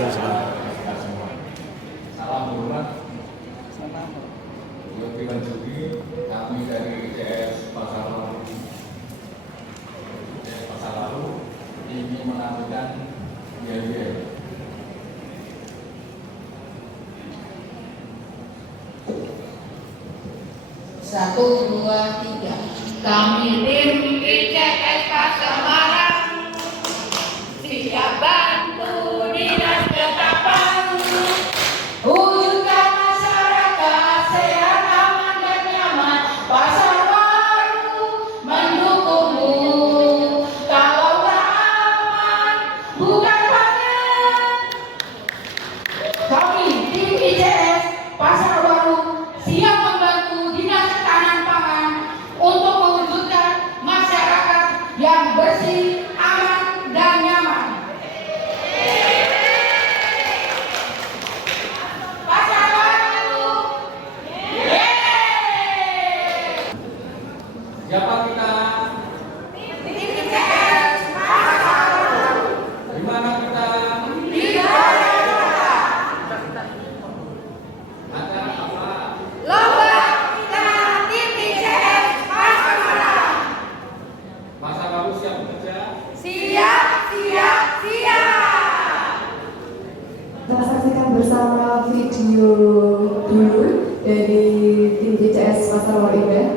Salam hormat. Yogi Manjubi, kami dari ICS Pasar Laru ingin menampilkan yel-yel. Satu, dua, tiga. Kami tim ICS Semarang siap bantu dinas ketapang, wujudkan masyarakat sehat, aman dan nyaman. Pasar Baru mendukungmu. Kalau tak aman bukan pangan. Kami tim ICS Pasar Baru siap membantu dinas ketahanan pangan untuk mewujudkan masyarakat yang bersih, aman, dan nyaman. Pasar Baru, yeay! Siapa kita? Tim ICS Pasar Baru. Di mana kita? Di Jakarta. Ada apa? Lomba kita tim ICS Pasar Baru. Pasar Laru siap bekerja. Siap, siap, siap. Kita saksikan bersama video dulu dari tim DCS Pasar Baru Indah.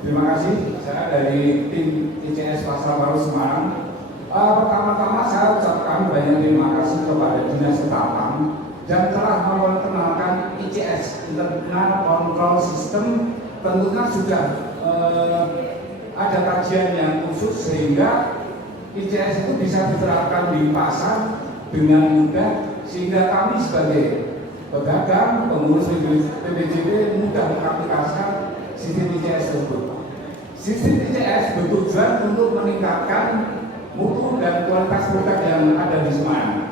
Terima kasih, saya dari tim ICS Pasar Baru Semarang. Pertama-tama saya ucapkan banyak terima kasih kepada Dinas Ketapang dan telah memperkenalkan ICS Internal Control System. Tentunya sudah ada kajian yang khusus sehingga ICS itu bisa diterapkan di pasar dengan mudah, sehingga kami sebagai pedagang, pengurus PPJB mudah mengaplikasikan sistem ICS tersebut. Sistem ICS bertujuan untuk meningkatkan mutu dan kualitas produk yang ada di Semarang.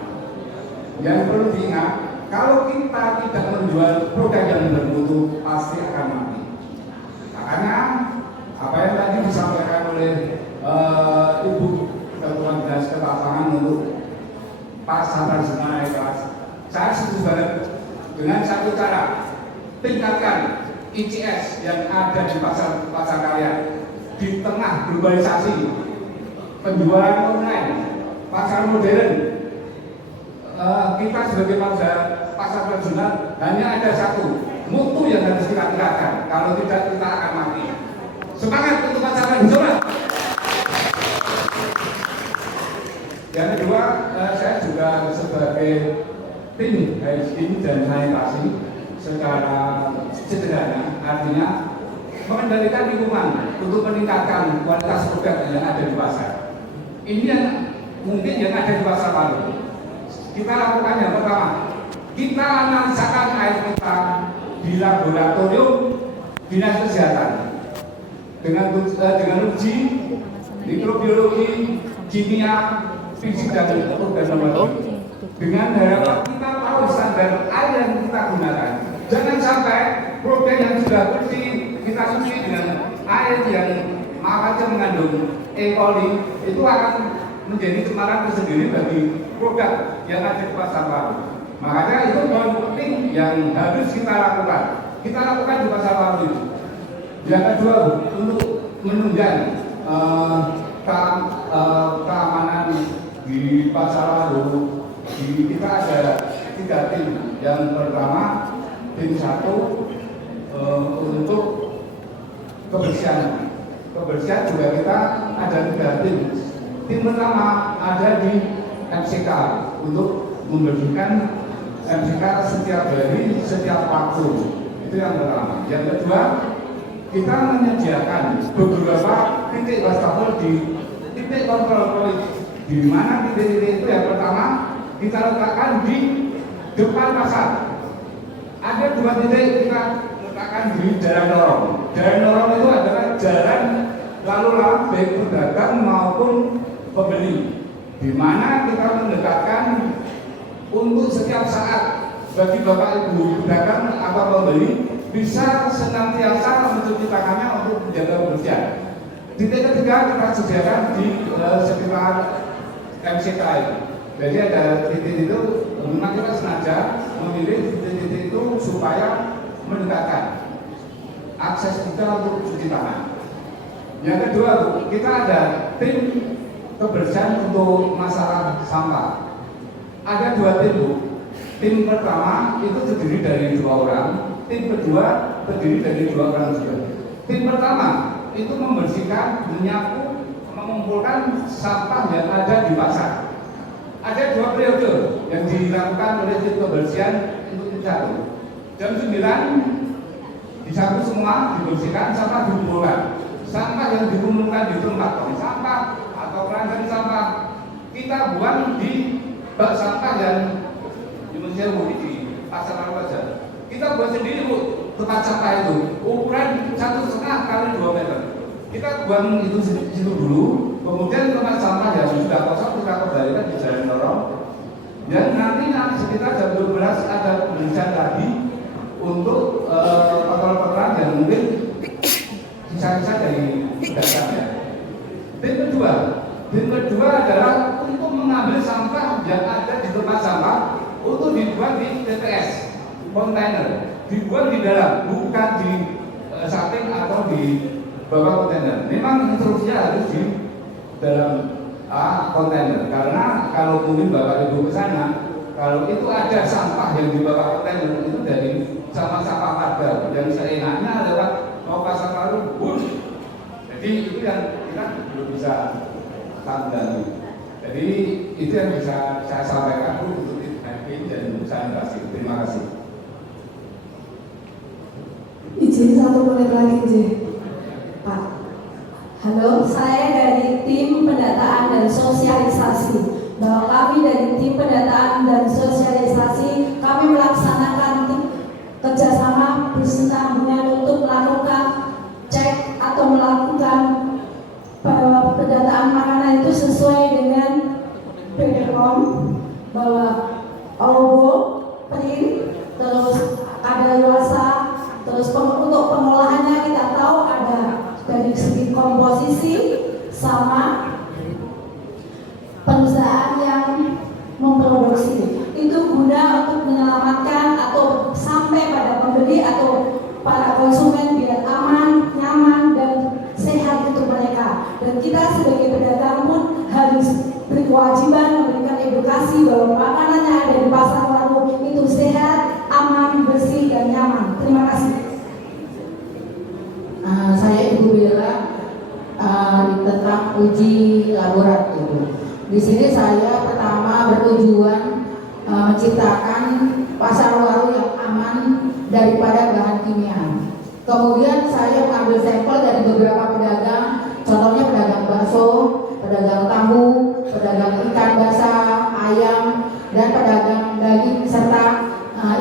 Yang perlu diingat, kalau kita tidak menjual produk yang bermutu, pasti akan mati. Makanya, apa yang tadi disampaikan oleh Ibu Ketua Dinas Ketapangan untuk pasar tradisional kelas, saya setuju banget dengan satu cara, tingkatkan ICS yang ada di pasar karya. Di tengah globalisasi, penjualan online, pasar modern, kita sebagai pasar tradisional hanya ada satu, mutu yang harus kita tingkatkan. Kalau tidak, kita akan mati. Semangat untuk pasar tradisional. Yang kedua, saya juga sebagai tim HSI dan sanitasi secara sederhana, artinya mengendalikan lingkungan untuk meningkatkan kualitas produk yang ada di pasar. Ini yang mungkin yang ada di pasar baru. Kita lakukan yang pertama, kita analisakan air kita di laboratorium dinas kesehatan dengan uji mikrobiologi, kimia, fisik dan organometri. Dengan harapan kita tahu standar air yang kita gunakan. Jangan sampai produk yang sudah bersih kita cuci dengan air yang makanya mengandung E. coli, itu akan menjadi cemaran tersendiri bagi produk yang ada di pasar baru. Makanya itu poin penting yang harus kita lakukan. kita lakukan di pasar baru itu. Yang kedua, Bu, untuk menunjang keamanan di pasar baru, kita ada 3 tim. Yang pertama, tim 1 untuk kebersihan. Kebersihan juga kita ada 3 tim. Tim pertama ada di MCK untuk membersihkan MCK setiap hari, setiap waktu. Itu yang pertama. Yang kedua, kita menyediakan beberapa titik wastafel di titik kontrol polis. Di mana titik-titik itu yang pertama kita letakkan di depan pasar. Ada 2 titik kita letakkan di jalan dorong. Jalan dorong itu adalah jalan lalu lalang baik pedagang maupun pembeli, di mana kita mendekatkan untuk setiap saat bagi bapak ibu pedagang atau pembeli bisa senantiasa mencuci tangannya untuk menjaga kebersihan. Titik ketiga kita sediakan di sekitar MCK itu. Jadi ada titik itu, memang kita sengaja memilih titik-titik itu supaya mendekatkan akses kita untuk cuci tangan. Yang kedua, kita ada tim kebersihan untuk masalah sampah. Ada 2 tim, Bu. Tim pertama itu terdiri dari 2 orang, tim kedua terdiri dari 2 orang juga. Tim pertama itu membersihkan, menyapu, mengumpulkan sampah yang ada di pasar. Ada 2 periode yang dilakukan oleh tim kebersihan untuk tim 1. Jam 9 disapu semua, dibersihkan, sampah dikumpulkan. Sampah yang dikumpulkan di tempat tong sampah atau keranjang sampah kita buang di bak sampah yang di pasar Rawaja. Kita buat sendiri, Bu, tempat sampah itu ukuran 1,5 kali 2 meter. Kita buang itu situ dulu, kemudian tempat sampah yang sudah kosong kita kembalikan di jalan dorong. Dan nantinya sekitar jam 12 ada pemeriksaan lagi untuk kotoran-kotoran yang mungkin sisa-sisa dari dasarnya. Tim kedua adalah untuk mengambil sampah yang ada di tempat sampah untuk dibuat di TPS kontainer, dibuat di dalam, bukan di samping atau di bawah kontainer. Memang instruksinya harus di dalam kontainer, karena kalau mungkin bapak ibu ke sana, kalau itu ada sampah yang di bawah kontainer itu dari sampah-sampah warga yang seenaknya adalah mau pasar baru, jadi itu yang kita belum bisa tangani. Jadi itu yang bisa saya sampaikan untuk tim dan sanitasi. Terima kasih. Izin 1 menit lagi, izin. Pak. Halo, saya dari tim pendataan dan sosialisasi. Bahwa kami dari tim pendataan dan sosialisasi, kami melaksanakan kerjasama berkesinambungan untuk melakukan cek atau melakukan pendataan makanan itu sesuai dengan BPOM, bahwa OWO, PRIN, terus kadaluarsa, terus untuk pengolahannya kita tahu ada dari segi komposisi sama perusahaan yang memproduksi. Itu guna untuk menyelamatkan atau sampai pada pembeli atau para konsumen biar aman, nyaman, dan sehat untuk mereka. Dan kita sebagai pedagang pun harus berkewajiban memberikan edukasi bahwa makanan yang ada di pasar baru itu sehat, aman, bersih, dan nyaman. Terima kasih. Saya Ibu Bella tentang uji laboratorium. Di sini saya pertama bertujuan menciptakan pasar baru yang aman daripada bahan kimia. Kemudian saya mengambil sampel dari beberapa pedagang, contohnya pedagang bakso, pedagang tahu, pedagang ikan basah, ayam, dan pedagang daging serta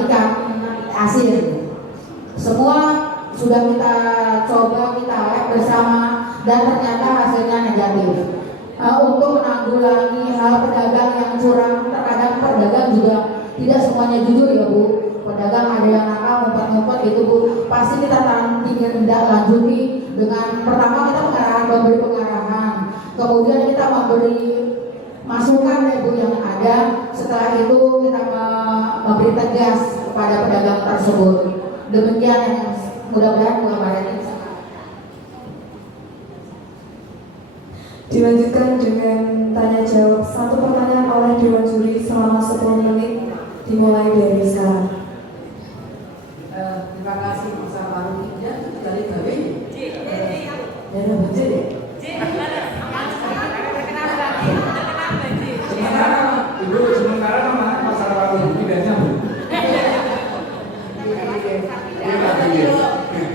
ikan asin. Semua sudah kita coba, kita lab bersama, dan ternyata hasilnya negatif. Untuk menanggulangi hal pedagang yang curang, terkadang pedagang juga tidak semuanya jujur ya Bu. Pedagang ada yang nakal, ngumpet-ngumpet gitu Bu. Pasti kita tindak lanjuti dengan pertama kita memberi pengarahan, kemudian kita memberi masukan ya Bu yang ada. Setelah itu kita memberi tegas kepada pedagang tersebut. Demikian yang mudah-mudahan Bu Amarani bisa. Dilanjutkan dengan tanya jawab. Satu pertanyaan oleh Dewan Juri selama 10 menit dimulai dari sekarang. Terima kasih Masa Baru Indah dari gawe. Dan betul ya. Sementara namanya pasar baru pindahnya Bu.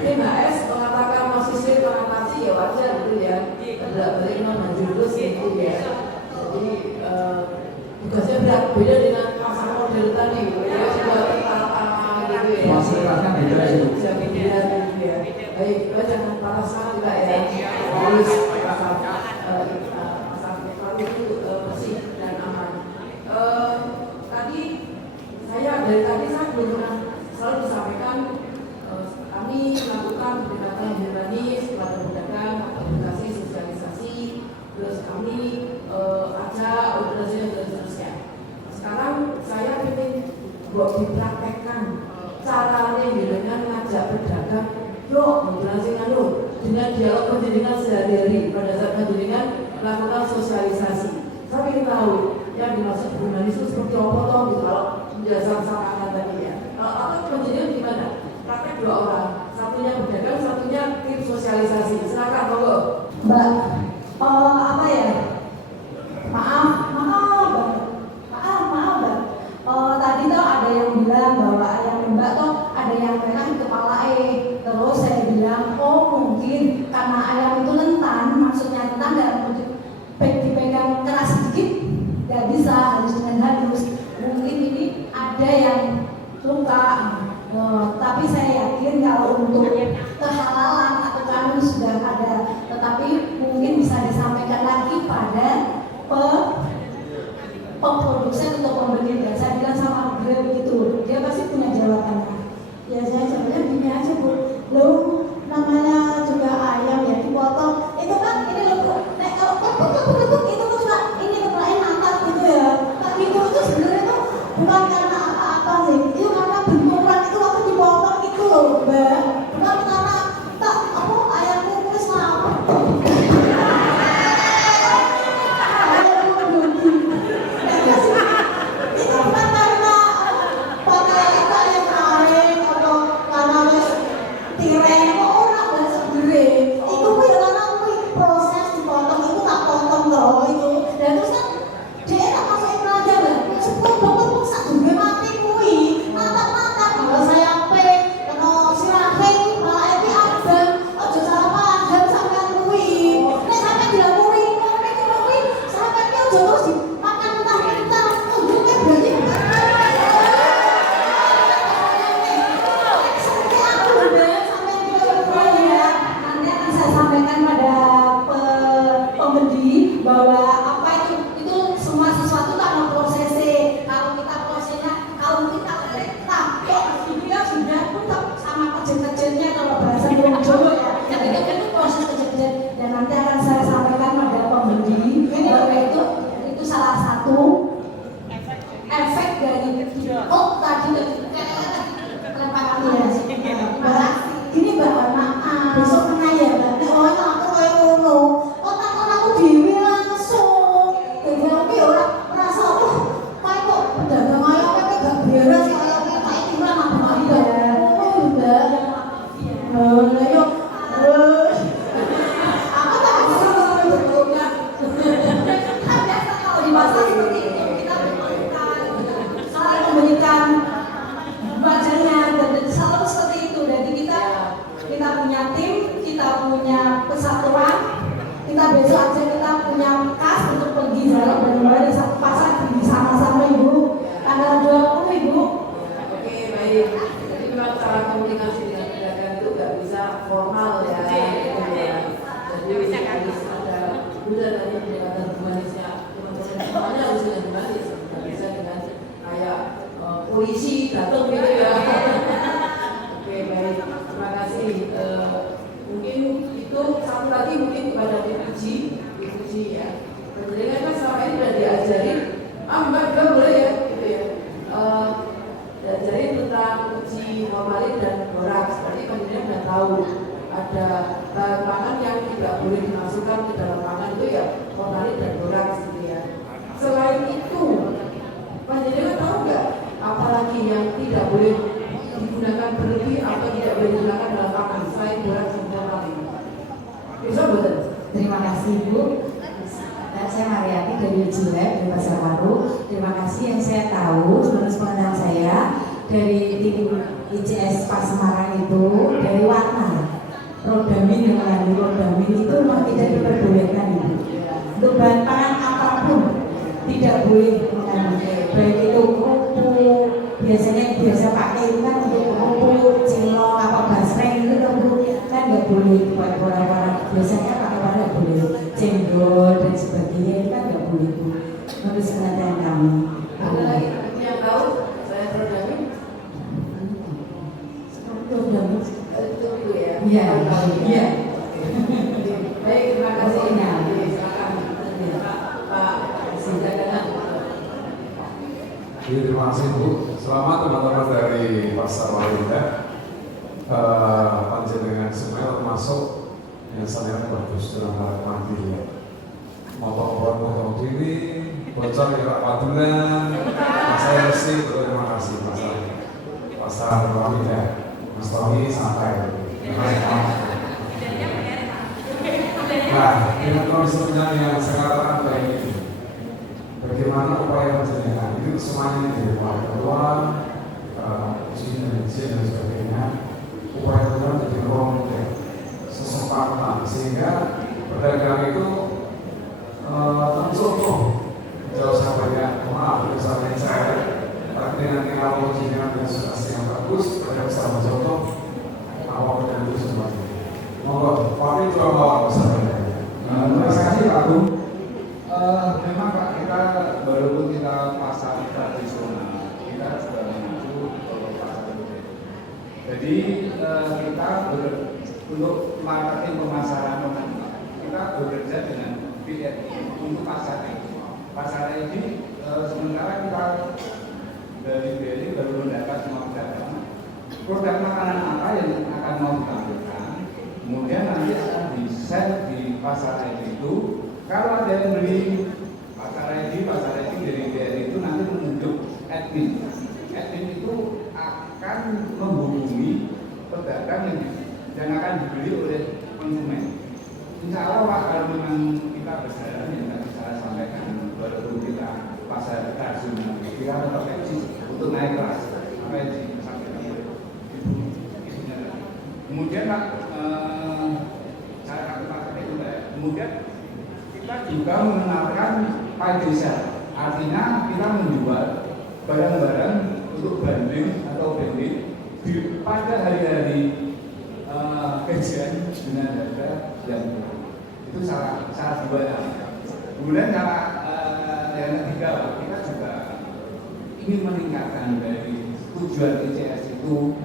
PHS mengatakan mahasiswa mengatasi ya wajar gitu ya. Tidak boleh menjurus gitu ya. Jadi tugasnya berat beda dengan pasar model tadi. Ya sudah tata gitu ya. Fasilitasnya beda itu. Beda gitu ya. Baik, jangan parah sekali juga ya. Harus pasar itu bersih dan aman. Dari tadi saya belum pernah selalu disampaikan kami melakukan pendekatan yang humanis kepada pedagang, edukasi, sosialisasi, terus kami ajak organisasi dan seterusnya. Sekarang saya ingin dipraktekkan caranya dengan ngajak pedagang, yuk dengan dialog pendidikan sehari-hari pada saat pendidikan melakukan sosialisasi. Saya ingin tahu yang dimaksud humanis itu seperti apa toh gitu kalau jasa sama tadi ya. Atau pendidikan gimana? Praktek 2 orang, satunya pedagang, satunya tim sosialisasi. Silakan monggo. Mbak, apa ya? Maaf, Mbak. Tadi tuh ada yang bilang bahwa ayam Mbak tuh ada yang merah di kepala Terus saya bilang, oh mungkin karena ayam itu rentan, maksudnya rentan dalam dipegang keras sedikit, nggak bisa harus dengan halus. Mungkin ini ada yang luka. Tapi saya yakin kalau untuk kehalalan atau kanun sudah ada, tetapi mungkin bisa disampaikan lagi pada pemproduksi atau pembeli. Dan saya bilang sama beliau begitu, dia pasti punya jawabannya. Ya saya jawabnya gini aja Bu, lo namanya juga ayam ya dipotong, itu kan ini loh, kalau bentuk itu tuh juga ini kepalanya ngangkat gitu ya. Nah gitu itu sebenarnya tuh bukan karena apa-apa sih, itu karena benturan itu waktu dipotong itu loh Mbak, bukan karena tak apa ayamku terus ngapa. Itu bukan karena pakai itu ayam kering atau karena tirai orang dan sebagainya. Itu pun ya karena proses dipotong itu tak potong loh itu. Dan terus kan dia tak masukin aja lah. Sepuluh banget pun sak juga mati kui. Mata kalau saya pe kalau sirahe malah epi abang. Ojo salah paham sampean kui. Nek sampean dilapuri kui sampean ki ojo terus dimakan mentah-mentah. Oh gue berarti nanti akan saya sampaikan pada pembeli bahwa apa itu semua sesuatu karena prosesnya. Kalau kita prosesnya, kalau kita tampil dia sudah pun sama kecil-kecilnya kalau bahasa Jawa ya. Itu proses kecil-kecil dan nanti akan saya sampaikan pada pembeli bahwa itu salah satu efek dari tadi ini Mbak, maaf besok kena ya Mbak. Oh itu aku kayak ngono. Otak aku dewi langsung. Jadi aku ya orang merasa kayak kok pedagang ayamnya kayak gak beres ayamnya kayak kurang apa ya. Oh Mbak. Nah yuk. Aku tak bisa betulnya. Kan biasa kalau di pasar seperti itu kita saling memberikan wajahnya dan selalu seperti itu. Jadi kita punya tim, kita punya kesatuan, kita besok aja kita punya kas untuk pergi jalan benar-benar di satu pasar pergi sama-sama Ibu. Tanggal 20 Ibu. Oke baik. Jadi memang cara komunikasi dengan pedagang itu nggak bisa formal ya. Jadi harus ada udah tadi pendekatan humanisnya. Semuanya harus dengan humanis. Nggak bisa dengan kayak polisi datang gitu ya. Oke baik. Terima kasih. Mungkin itu satu lagi mungkin kepada dipuji ya. Pendidikan kan selama ini sudah diajarin, Mbak juga boleh ya, gitu ya. Diajarin tentang uji formalin dan moral. tahu ada bahan pangan yang tidak boleh dimasukkan ke dalam pangan itu ya formalin dan boraks gitu ya. Selain itu, panjenengan tahu nggak apalagi yang tidak boleh digunakan berlebih atau tidak boleh digunakan dalam pangan selain boraks dan formalin? Bisa betul? Terima kasih Bu. Saya Mariati dari Jilek di Pasar Baru. Terima kasih. Yang saya tahu menurut pengenal saya dari tim ICS Pas Semarang itu dari warna rodamin yang mengandung rodamin itu memang tidak diperbolehkan Ibu. Untuk bahan pangan apapun tidak boleh mengandung, baik itu kerupuk, biasanya biasa pakai itu kan untuk kerupuk, cilok, apa basreng itu kan nggak boleh dipakai warna-warna. Biasanya pakai warna boleh, cendol dan sebagainya itu kan nggak boleh Bu. Menurut penelitian kami. Ada lagi yang tahu saya rodamin? Rodamin Itu dulu ya. Iya, iya. Baik, terima kasih. Pokoknya. Silakan. Pak Sindakan. Terima kasih Bu. Selamat teman-teman dari Pasar Walinda. Panjenengan semua termasuk yang saya bagus dalam hal mati ya. Motong diri, bocor di Rapadulan. Saya mesti terima kasih Pasar Walinda. Mas Tommy santai. Nah, dengan kondisinya yang sekarang kayak ini, bagaimana upaya pencegahan itu semuanya dari keluar, uji dan sebagainya, upaya pencegahan jadi ruang kesepakatan sehingga pedagang itu tercontoh jauh sampainya maaf misalnya saya tapi nanti kalau uji dengan presentasi yang bagus pada bisa mencontoh awal dan itu semuanya. Monggo, Pak juga bawa misalnya. Terima kasih Pak Agung. Memang Pak, kita walaupun kita pasar tradisional, kita sudah menuju ke pasar modern. Jadi kita untuk marketing pemasaran kita bekerja dengan BRI untuk pasar ini. Pasar ini sementara kita dari BRI baru mendapat semua produk makanan apa yang akan mau ditampilkan. Kemudian nanti akan di-share di pasar ID itu. Kalau ada yang beli pasar ID dari BRI itu nanti menunjuk admin. Admin itu akan menghubungi pedagang yang akan dibeli oleh konsumen. Insya Allah Pak, kalau memang kita berjalan yang tadi saya sampaikan, walaupun kita pasar tradisional, kita tetap eksis untuk naik kelas. Sampai di kemudian Pak, saya katakan itu ya. Kemudian kita juga mengenalkan pay sale, artinya kita menjual barang-barang untuk branding atau branding pada hari-hari gajian dengan harga yang murah. Itu salah dua ya. Kemudian cara yang ketiga, kita juga ingin meningkatkan dari tujuan ICS itu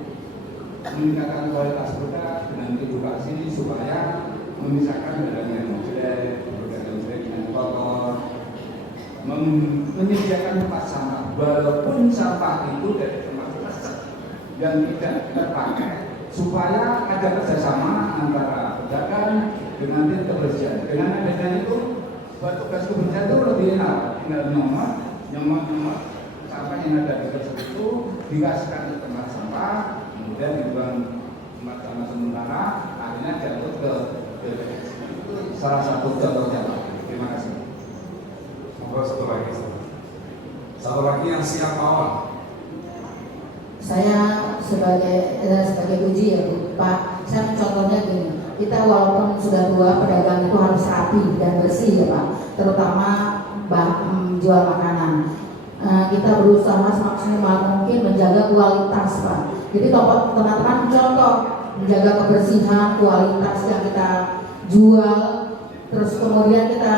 meningkatkan kualitas produk dengan edukasi supaya memisahkan barang yang jelek, produk yang jelek dengan kotor, menyediakan tempat sampah walaupun sampah itu dari tempat yang tidak terpakai supaya ada kerjasama antara pedagang dengan tim kebersihan. Dengan adanya itu tugas kebersihan itu lebih enak, tinggal nyemot sampah yang ada di tersebut itu dikasihkan ke tempat sampah, kemudian dibuang tempat sampah sementara, akhirnya jatuh ke salah satu contohnya. Terima kasih. Monggo satu lagi yang siap awal. Saya sebagai uji ya Bu, Pak, saya contohnya gini, kita walaupun sudah tua, pedagang itu harus rapi dan bersih ya Pak, terutama jual makanan. Kita berusaha semaksimal mungkin menjaga kualitas Pak. Jadi teman-teman contoh menjaga kebersihan, kualitas yang kita jual, terus kemudian kita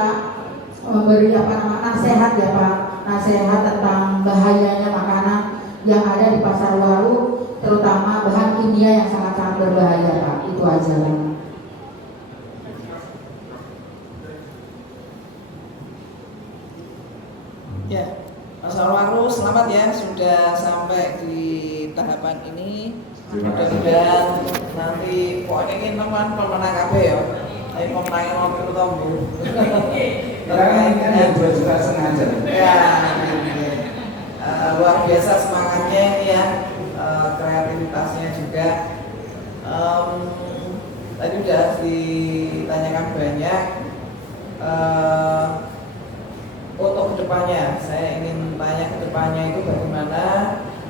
memberi nasihat ya Pak, nasihat tentang bahayanya makanan yang ada di pasar waru, terutama bahan kimia yang sangat-sangat berbahaya Pak. Itu aja Pak. Ya, Pasar Waru selamat ya, sudah sampai di tahapan ini. Terima kasih. Mudah-mudahan nanti pokoknya ini teman pemenang KB ya. Tapi pemenangnya mau perlu tahu. Karena ini kan yang 2,5 juta aja. Ya, luar biasa semangatnya ini ya, kreativitasnya juga. Tadi sudah ditanyakan banyak. Untuk kedepannya, saya ingin tanya kedepannya itu bagaimana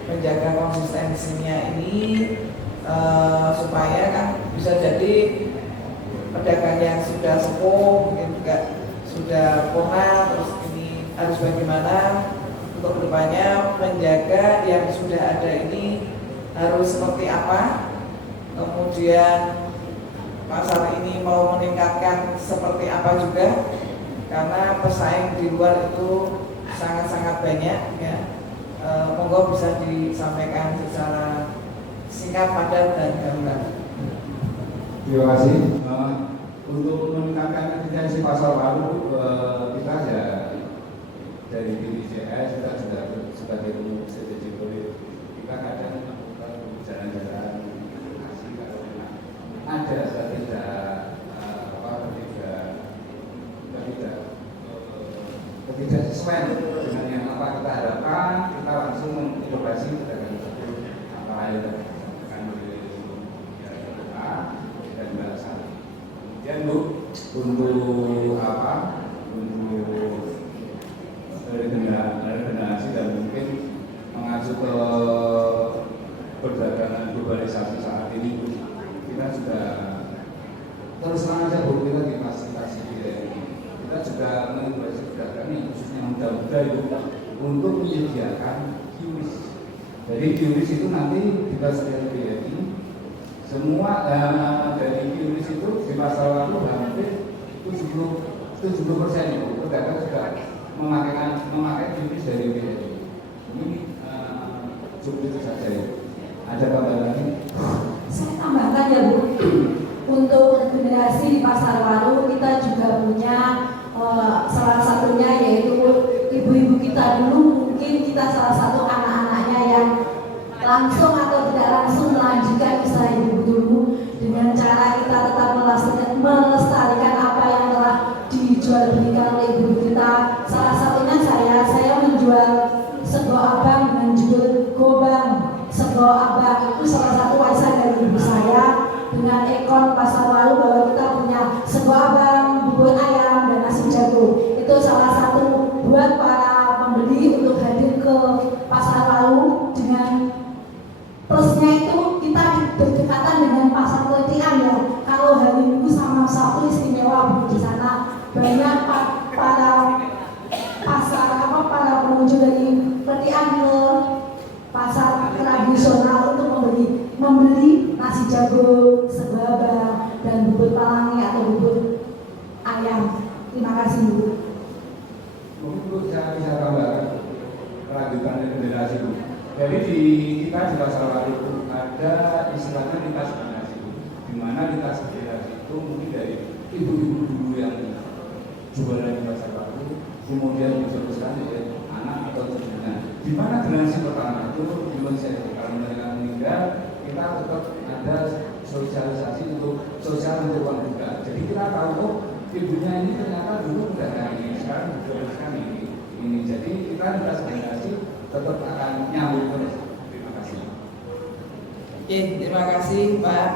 menjaga konsistensinya ini supaya kan bisa jadi pedagang yang sudah sepuh mungkin juga sudah punah, terus ini harus bagaimana untuk kedepannya menjaga yang sudah ada ini harus seperti apa, kemudian pasar ini mau meningkatkan seperti apa juga, karena pesaing di luar itu sangat-sangat banyak ya. Monggo bisa disampaikan secara singkat, padat, dan gamblang. Terima kasih. Untuk meningkatkan efisiensi pasar baru, kita ya dari TCS kita sudah sebagai strategi politik kita kadang melakukan jalan-jalan komunikasi kalau memang ada ketidaksesuaian dengan yang apa kita harapkan, kita langsung menginovasi pedagang tersebut apa yang akan dan melaksanakan. Kemudian Bu, untuk apa? Untuk regenerasi dan mungkin mengacu ke perdagangan globalisasi saat ini Bu, kita sudah terus terang aja Bu, kita difasilitasi kita juga menginovasi perdagangan khususnya muda-muda itu untuk menyediakan QRIS. Jadi QRIS itu nanti kita setiap BRI semua dari QRIS itu di masa lalu hampir 70% itu pedagang sudah memakai QRIS dari BRI. Ini cukup itu saja ya. Ada tambahan lagi? Saya tambahkan ya Bu, untuk regenerasi di pasar baru kita juga punya salah satunya yaitu ibu-ibu kita dulu, mungkin kita salah satu anak-anaknya yang langsung atau tidak langsung melanjutkan usaha ibu dulu dengan cara kita tetap melestarikan apa yang telah dijual belikan oleh ibu kita. Salah satunya saya menjual sego abang dengan judul Gobang. Sego abang itu salah satu warisan dari ibu saya dengan ekor pasar lalu bahwa kita punya sego abang, bubur ayam, dan nasi jago. Itu salah satu buat para pembeli untuk hadir ke pasar lalu. Dengan plusnya itu kita berdekatan dengan pasar Keletian ya. Kalau hari Minggu sama Sabtu istimewa di sana banyak para pengunjung dari Keletian ke pasar tradisional untuk membeli nasi jago, sego abang, dan bubur palangi atau bubur ayam. Terima kasih Bu. Mungkin saya bisa tambahkan kelanjutan regenerasi Bu. Jadi kita di pasar baru itu ada istilahnya lintas generasi Bu. Di mana lintas generasi itu mungkin dari ibu-ibu dulu yang jualan di pasar baru, kemudian diteruskan oleh anak atau cucunya. Di mana generasi pertama itu kalau mereka meninggal, kita tetap ada sosialisasi untuk sosial untuk uang juga. Jadi kita tahu oh, ibunya ini ternyata dulu udah ini, sekarang diteruskan ini. Jadi kita lintas generasi tetap akan nyambung terus. Terima kasih. Oke, terima kasih Pak.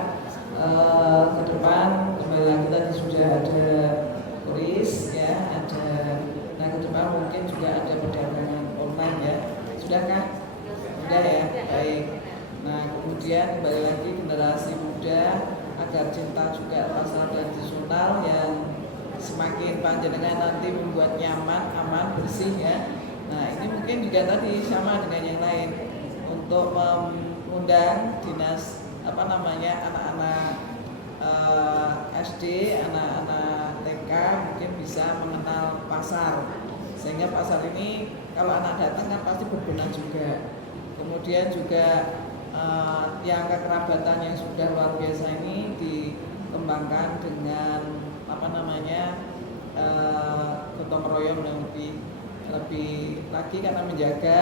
Ke depan kembali lagi tadi sudah ada turis ya, ada. Nah ke depan mungkin juga ada perdagangan online ya. Sudah kan? Sudah ya, baik. Nah kemudian kembali lagi generasi muda agar cinta juga pasar tradisional yang semakin panjenengan nanti membuat nyaman, aman, bersih ya. Nah ini mungkin juga tadi sama dengan yang lain untuk mengundang dinas anak-anak SD, anak-anak TK mungkin bisa mengenal pasar, sehingga pasar ini kalau anak datang kan pasti berguna juga. Kemudian juga yang kekerabatan yang sudah luar biasa ini dikembangkan dengan gotong royong yang lebih lagi karena menjaga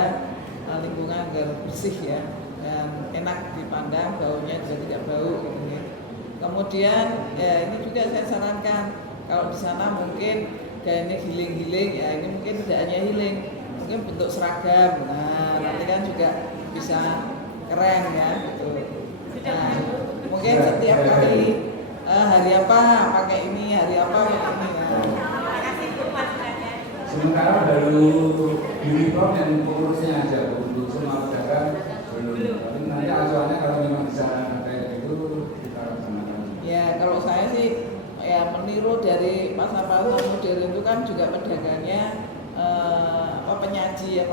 lingkungan agar bersih ya. yang enak dipandang, baunya juga tidak bau gitu ya. Kemudian ya ini juga saya sarankan kalau di sana mungkin kayak ini healing ya, ini mungkin tidak hanya healing, mungkin bentuk seragam. Nah nanti kan juga bisa keren ya gitu. Nah, mungkin setiap kali hari apa pakai ini, hari apa pakai ini ya. Sementara baru uniform dan pengurusnya aja, untuk semua pedagang belum. Tapi nanti acuannya kalau memang bisa kayak gitu kita laksanakan. Ya kalau saya sih ya meniru dari pasar-pasar modern itu kan juga pedagangnya penyaji ya,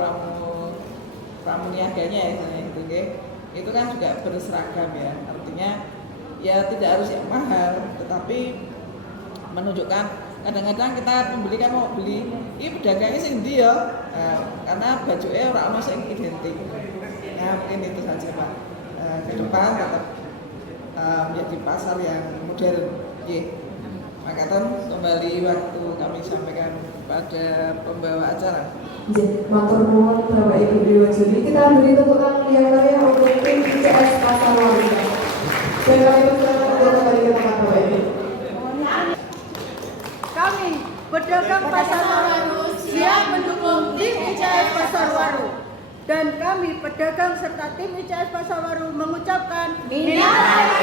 pramuniaganya ya gitu ya. Itu kan juga berseragam ya, artinya ya tidak harus yang mahal, tetapi menunjukkan. Kadang-kadang kita pembeli kan mau beli, ini pedagangnya sing ndi ya, karena bajunya ora ono sing identik. Nah mungkin itu saja Pak. Ke depan tetap menjadi pasar yang modern. Makaten kembali waktu kami sampaikan pada pembawa acara. Matur nuwun Bapak Ibu Dewan Juri. Kita beri tepuk tangan yang meriah untuk tim ICS Pasar Waru. Dan kami persilakan untuk kembali ke tempat Bapak Ibu. Kami pedagang Pasar Waru siap mendukung tim ICS Pasar Waru. Dan kami pedagang serta tim ICS Pasar Waru mengucapkan minat